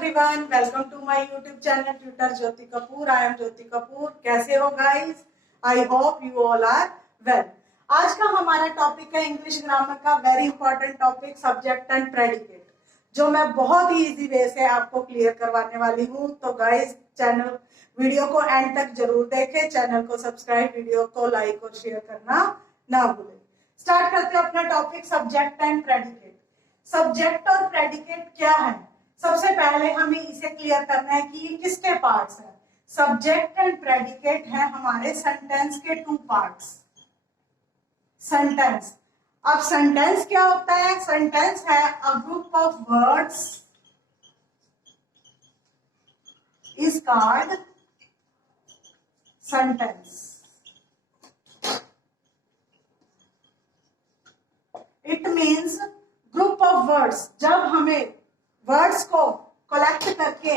Everyone, welcome to my YouTube channel tutor Jyoti Kapoor. I am Jyoti Kapoor. कैसे हो guys? I hope you all are well. आज का हमारा topic है इंग्लिश ग्रामर का very important topic subject and predicate, जो मैं बहुत ही इजी वे से आपको क्लियर करवाने वाली हूँ। तो गाइस चैनल वीडियो को एंड तक जरूर देखें, चैनल को सब्सक्राइब, वीडियो को लाइक और शेयर करना ना भूलें। स्टार्ट करते हैं अपना topic subject and predicate. Subject और प्रेडिकेट क्या है? सबसे पहले हमें इसे क्लियर करना है कि ये किसके पार्ट्स है। सब्जेक्ट एंड प्रेडिकेट है हमारे सेंटेंस के टू पार्ट्स। सेंटेंस, अब सेंटेंस क्या होता है? सेंटेंस है a group of words is called sentence. It means group of words. जब हमें वर्ड्स को कलेक्ट करके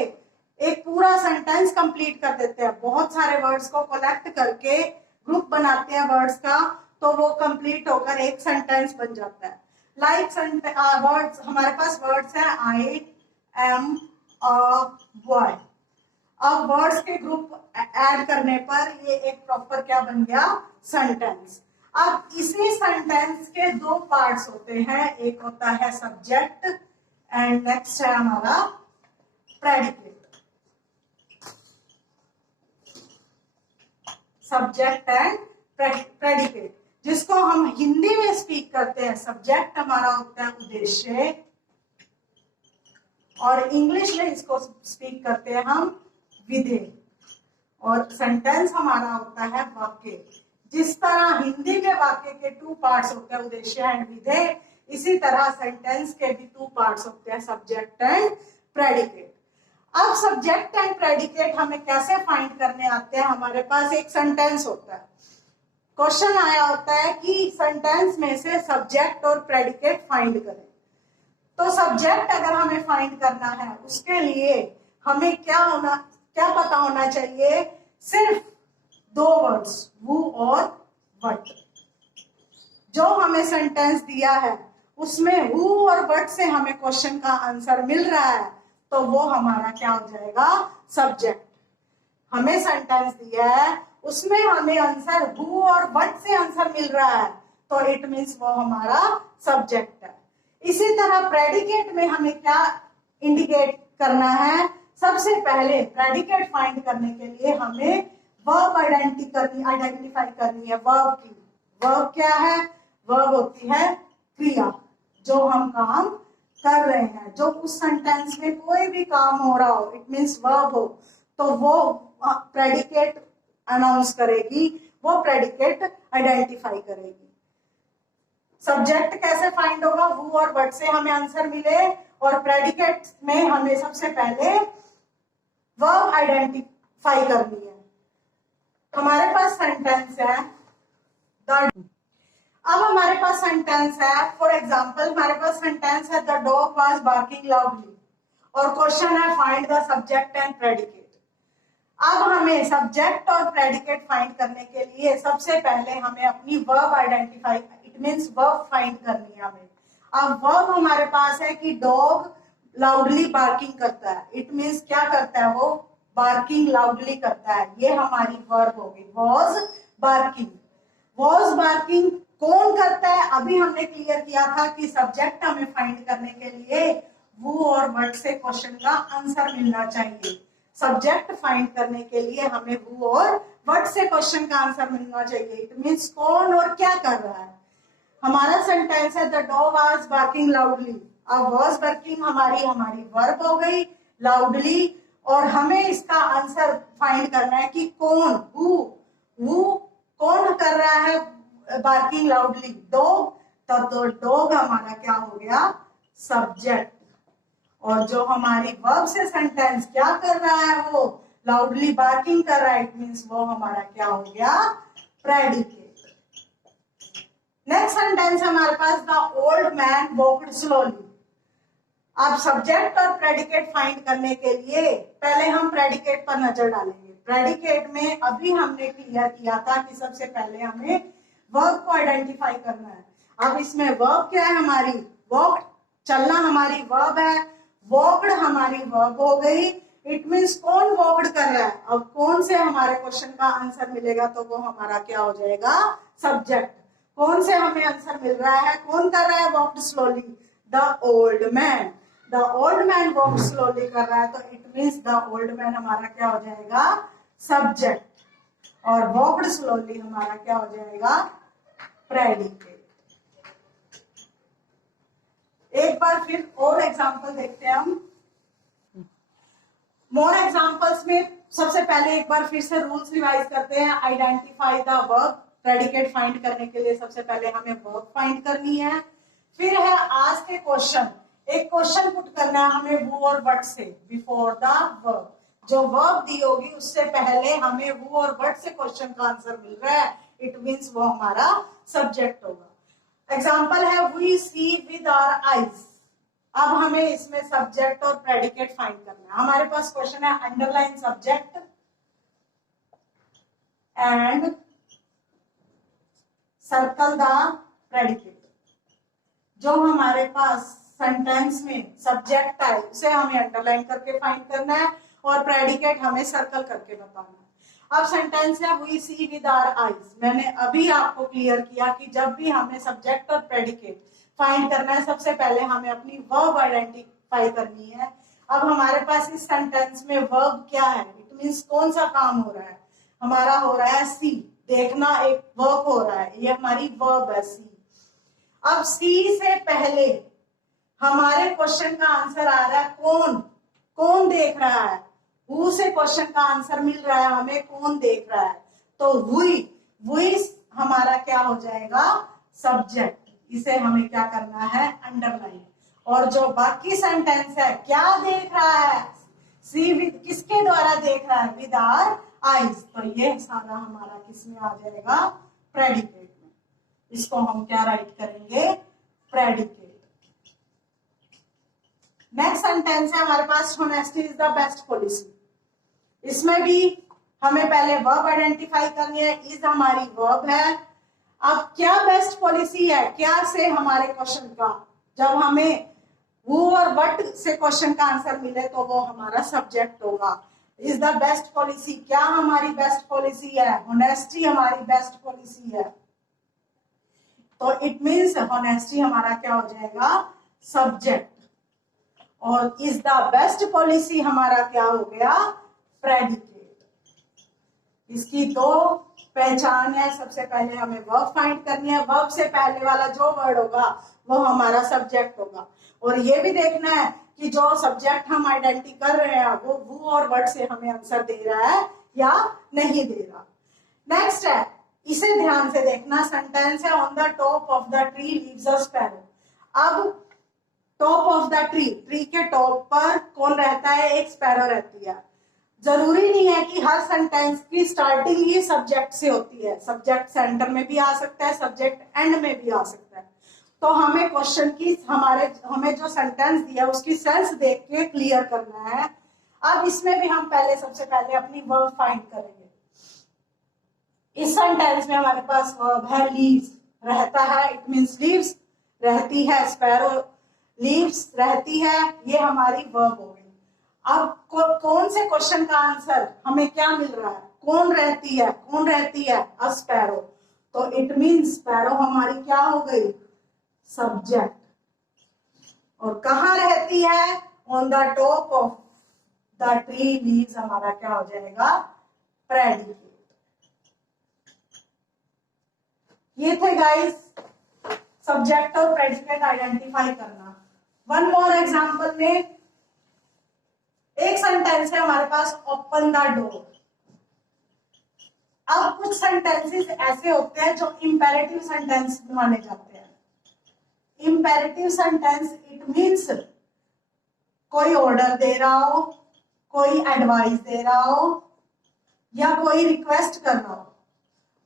एक पूरा सेंटेंस कंप्लीट कर देते हैं, बहुत सारे वर्ड्स को कलेक्ट करके ग्रुप बनाते हैं वर्ड्स का, तो वो कंप्लीट होकर एक सेंटेंस बन जाता है। लाइक वर्ड्स, हमारे पास वर्ड्स है आई एम अ बॉय। अब वर्ड्स के ग्रुप ऐड करने पर ये एक प्रॉपर क्या बन गया? सेंटेंस। अब इसी सेंटेंस के दो पार्ट्स होते हैं, एक होता है सब्जेक्ट एंड नेक्स्ट है हमारा प्रेडिकेट। सब्जेक्ट एंड प्रेडिकेट, जिसको हम हिंदी में स्पीक करते हैं, सब्जेक्ट हमारा होता है उद्देश्य और इंग्लिश में इसको स्पीक करते हैं हम विधेय, और सेंटेंस हमारा होता है वाक्य। जिस तरह हिंदी के वाक्य के टू पार्ट्स होते हैं उद्देश्य एंड विधेय, इसी तरह सेंटेंस के भी टू पार्ट्स होते हैं सब्जेक्ट एंड प्रेडिकेट। अब सब्जेक्ट एंड प्रेडिकेट हमें कैसे फाइंड करने आते हैं? हमारे पास एक सेंटेंस होता है, क्वेश्चन आया होता है कि सेंटेंस में से सब्जेक्ट और प्रेडिकेट फाइंड करें। तो सब्जेक्ट अगर हमें फाइंड करना है, उसके लिए हमें क्या पता होना चाहिए? सिर्फ दो वर्ड्स, who और what। जो हमें सेंटेंस दिया है उसमें who और what से हमें क्वेश्चन का आंसर मिल रहा है, तो वो हमारा क्या हो जाएगा? सब्जेक्ट। हमें सेंटेंस दिया है, उसमें हमें आंसर who और what से आंसर मिल रहा है, तो इट मीन्स वो हमारा सब्जेक्ट है। इसी तरह प्रेडिकेट में हमें क्या इंडिकेट करना है? सबसे पहले प्रेडिकेट फाइंड करने के लिए हमें वर्ब आइडेंटिफाई करनी है। वर्ब की, वर्ब क्या है? वर्ब होती है क्रिया, जो हम काम कर रहे हैं, जो उस सेंटेंस में कोई भी काम हो रहा हो, इट मीन्स वर्ब हो, तो वो प्रेडिकेट अनाउंस करेगी, वो प्रेडिकेट आइडेंटिफाई करेगी। सब्जेक्ट कैसे फाइंड होगा? who और what से हमें आंसर मिले, और प्रेडिकेट में हमें सबसे पहले वर्ब आइडेंटिफाई करनी है। हमारे पास सेंटेंस है अब हमारे पास सेंटेंस है, फॉर एग्जाम्पल हमारे पास सेंटेंस है the dog was barking loudly, और क्वेश्चन है find the subject and predicate. अब हमें सब्जेक्ट और प्रेडिकेट फाइंड करने के लिए सबसे पहले हमें अपनी verb identify, it means verb find करनी है हमें। अब वर्ब हमारे पास है कि डॉग लाउडली बार्किंग करता है, इट मींस क्या करता है? वो बार्किंग लाउडली करता है, ये हमारी वर्ब होगी। वॉज बार्किंग, वॉज बार्किंग कौन करता है? अभी हमने क्लियर किया था कि सब्जेक्ट हमें फाइंड करने के लिए वो और वर्ड से क्वेश्चन का आंसर मिलना चाहिए। सब्जेक्ट फाइंड करने के लिए हमें वो और वर्ड से क्वेश्चन का आंसर मिलना चाहिए। इट मीन्स कौन और क्या कर रहा है। हमारा सेंटेंस है the dog was barking loudly. अब वाज बार्किंग हमारी वर्ब हो गई, लाउडली, और हमें इसका आंसर फाइंड करना है कि कौन, हु कौन कर रहा है बार्किंग लाउडली? डॉग। तब तो डॉग हमारा क्या हो गया? सब्जेक्ट। और जो हमारी वर्ब से सेंटेंस क्या कर रहा है? वो लाउडली बार्किंग कर रहा है, इट मींस वो हमारा क्या हो गया? प्रेडिकेट। नेक्स्ट सेंटेंस हमारे पास the old man walked slowly. अब सब्जेक्ट और प्रेडिकेट फाइंड करने के लिए पहले हम प्रेडिकेट पर नजर डालेंगे। प्रेडिकेट में अभी हमने क्लियर किया था कि सबसे पहले हमें वर्ब को आइडेंटिफाई करना है। अब इसमें वर्ब क्या है? हमारी वॉक, चलना हमारी वर्ब है। वॉक्ड हमारी वर्ब हो गई। इट मीन्स कौन वॉक्ड कर रहा है, अब कौन से हमारे क्वेश्चन का आंसर मिलेगा तो वो हमारा क्या हो जाएगा, सब्जेक्ट। कौन से हमें आंसर मिल रहा है, कौन कर रहा है walked slowly, the old man. The old man walked slowly कर रहा है तो it means the old man हमारा क्या हो जाएगा, सब्जेक्ट। और वॉक्ड स्लोली हमारा क्या हो जाएगा, प्रेडिकेट। एक बार फिर और एग्जांपल देखते हैं हम। मोर एग्जांपल्स में सबसे पहले एक बार फिर से रूल्स रिवाइज करते हैं। Identify the verb, predicate find करने के लिए सबसे पहले हमें वर्ब फाइंड करनी है। फिर है आस्क ए क्वेश्चन, एक क्वेश्चन पुट करना है हमें वो और बट से बिफोर द वर्ब। जो वर्ब दी होगी उससे पहले हमें वो और बट से क्वेश्चन का आंसर मिल रहा है, इट मीन्स वो हमारा सब्जेक्ट होगा। एग्जाम्पल है we see with our eyes. अब हमें इसमें सब्जेक्ट और प्रेडिकेट फाइंड करना है। हमारे पास क्वेश्चन है underline subject and circle the predicate. जो हमारे पास सेंटेंस में सब्जेक्ट है उसे हमें अंडरलाइन करके फाइंड करना है और प्रेडिकेट हमें सर्कल करके बताना है। अब सेंटेंस है we see with our eyes. मैंने अभी आपको क्लियर किया कि जब भी हमें सब्जेक्ट और प्रेडिकेट फाइंड करना है सबसे पहले हमें अपनी वर्ब आइडेंटिफाई करनी है। अब हमारे पास इस सेंटेंस में वर्ब क्या है, इट मींस कौन सा काम हो रहा है, हमारा हो रहा है सी, देखना एक वर्ब हो रहा है, ये हमारी वर्ब है सी। अब सी से पहले हमारे क्वेश्चन का आंसर आ रहा है कौन, कौन देख रहा है, हु से क्वेश्चन का आंसर मिल रहा है हमें कौन देख रहा है, तो वही हमारा क्या हो जाएगा, सब्जेक्ट। इसे हमें क्या करना है, अंडरलाइन। और जो बाकी सेंटेंस है क्या देख रहा है, सी विद किसके द्वारा देख रहा है, विद आवर आईज, तो ये सारा हमारा किसमें आ जाएगा, प्रेडिकेट में। इसको हम क्या राइट करेंगे, प्रेडिकेट। नेक्स्ट सेंटेंस है हमारे पास honesty is the best policy. इसमें भी हमें पहले वर्ब आइडेंटिफाई करनी है, इज हमारी वर्ब है। अब क्या बेस्ट पॉलिसी है, क्या से हमारे क्वेश्चन का, जब हमें वो और वट से क्वेश्चन का आंसर मिले तो वो हमारा सब्जेक्ट होगा। इज द बेस्ट पॉलिसी, क्या हमारी बेस्ट पॉलिसी है, होनेस्टी हमारी बेस्ट पॉलिसी है, तो इट मीन्स होनेस्टी हमारा क्या हो जाएगा, सब्जेक्ट। और इज द बेस्ट पॉलिसी हमारा क्या हो गया, प्रेडिकेट। इसकी दो पहचान है, सबसे पहले हमें वर्ब फाइंड करनी है, वर्ब से पहले वाला जो वर्ड होगा वो हमारा सब्जेक्ट होगा। और ये भी देखना है कि जो सब्जेक्ट हम आइडेंटिटी कर रहे हैं वो और वर्ड से हमें आंसर दे रहा है या नहीं दे रहा। नेक्स्ट है, इसे ध्यान से देखना, सेंटेंस है on the top of the tree lives a sparrow. अब top of the tree, tree के टॉप पर कौन रहता है, एक स्पैरो रहती है। जरूरी नहीं है कि हर सेंटेंस की स्टार्टिंग ही सब्जेक्ट से होती है, सब्जेक्ट सेंटर में भी आ सकता है, सब्जेक्ट एंड में भी आ सकता है। तो हमें क्वेश्चन की हमें जो सेंटेंस दिया उसकी सेंस देख के क्लियर करना है। अब इसमें भी हम पहले सबसे पहले अपनी वर्ब फाइंड करेंगे। इस सेंटेंस में हमारे पास वर्ब है लीव्स, रहता है, इट मींस लीव्स, रहती है, स्पैरो लीव्स रहती है, ये हमारी वर्ब हो गई। अब कौन से क्वेश्चन का आंसर हमें क्या मिल रहा है, कौन रहती है, कौन रहती है, अ स्पैरो, तो इट मींस स्पैरो हमारी क्या हो गई, सब्जेक्ट। और कहां रहती है, on the top of the tree leaves हमारा क्या हो जाएगा, प्रेडिकेट। ये थे गाइस सब्जेक्ट और प्रेडिकेट आइडेंटिफाई करना। वन मोर एग्जांपल में एक सेंटेंस है हमारे पास ओपन द डोर। अब कुछ सेंटेंसेस ऐसे होते हैं जो इंपेरेटिव सेंटेंस माने जाते हैं। इंपेरेटिव सेंटेंस इट मींस कोई ऑर्डर दे रहा हो, कोई एडवाइस दे रहा हो या कोई रिक्वेस्ट कर रहा हो,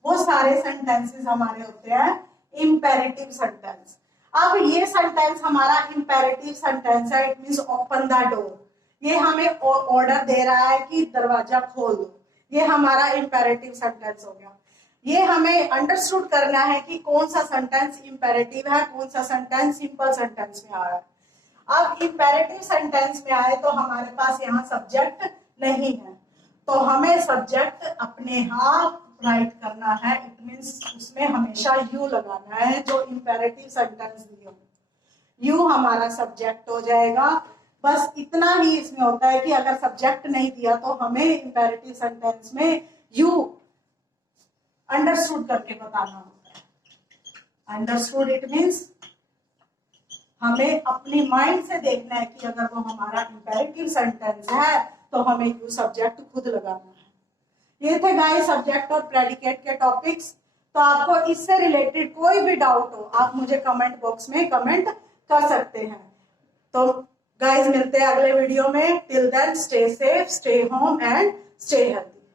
वो सारे सेंटेंसेस हमारे होते हैं इंपेरेटिव सेंटेंस। अब ये सेंटेंस हमारा इंपेरेटिव सेंटेंस है, it means open the door. ये हमें ऑर्डर दे रहा है कि दरवाजा खोल दो, ये हमारा इंपेरेटिव सेंटेंस हो गया। ये हमें अंडरस्टूड करना है कि कौन सा सेंटेंस इंपेरेटिव है, कौन सा सेंटेंस सिंपल सेंटेंस में आ रहा है। अब इंपेरेटिव सेंटेंस में आए तो हमारे पास यहाँ सब्जेक्ट नहीं है, तो हमें सब्जेक्ट अपने आप राइट करना है। इट मीन्स उसमें हमेशा यू लगाना है जो इंपेरेटिव सेंटेंस दिए। यू हमारा सब्जेक्ट हो जाएगा। बस इतना ही इसमें होता है कि अगर सब्जेक्ट नहीं दिया तो हमें इंपेरेटिव सेंटेंस में यू अंडरस्टूड करके बताना होता है। अंडरस्टूड इट मीन्स हमें अपनी माइंड से देखना है कि अगर वो हमारा इंपेरेटिव सेंटेंस है तो हमें यू सब्जेक्ट खुद लगाना है। ये थे गाइस सब्जेक्ट और प्रेडिकेट के टॉपिक्स। तो आपको इससे रिलेटेड कोई भी डाउट हो आप मुझे कमेंट बॉक्स में कमेंट कर सकते हैं। तो गाइस मिलते हैं अगले वीडियो में। Till then stay safe, stay home and stay healthy.